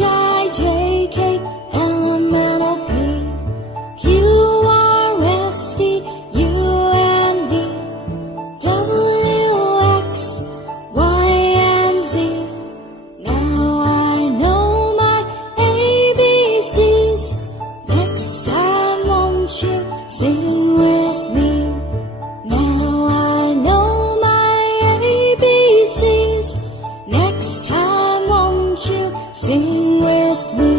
I, J, K, L, M, N, O, P, Q, R, S, T, U, N, V, W, X, Y, and Z. Now I know my ABCs. Next time, won't you sing with me? Now I know my ABCs. Next time, won't you sing with me?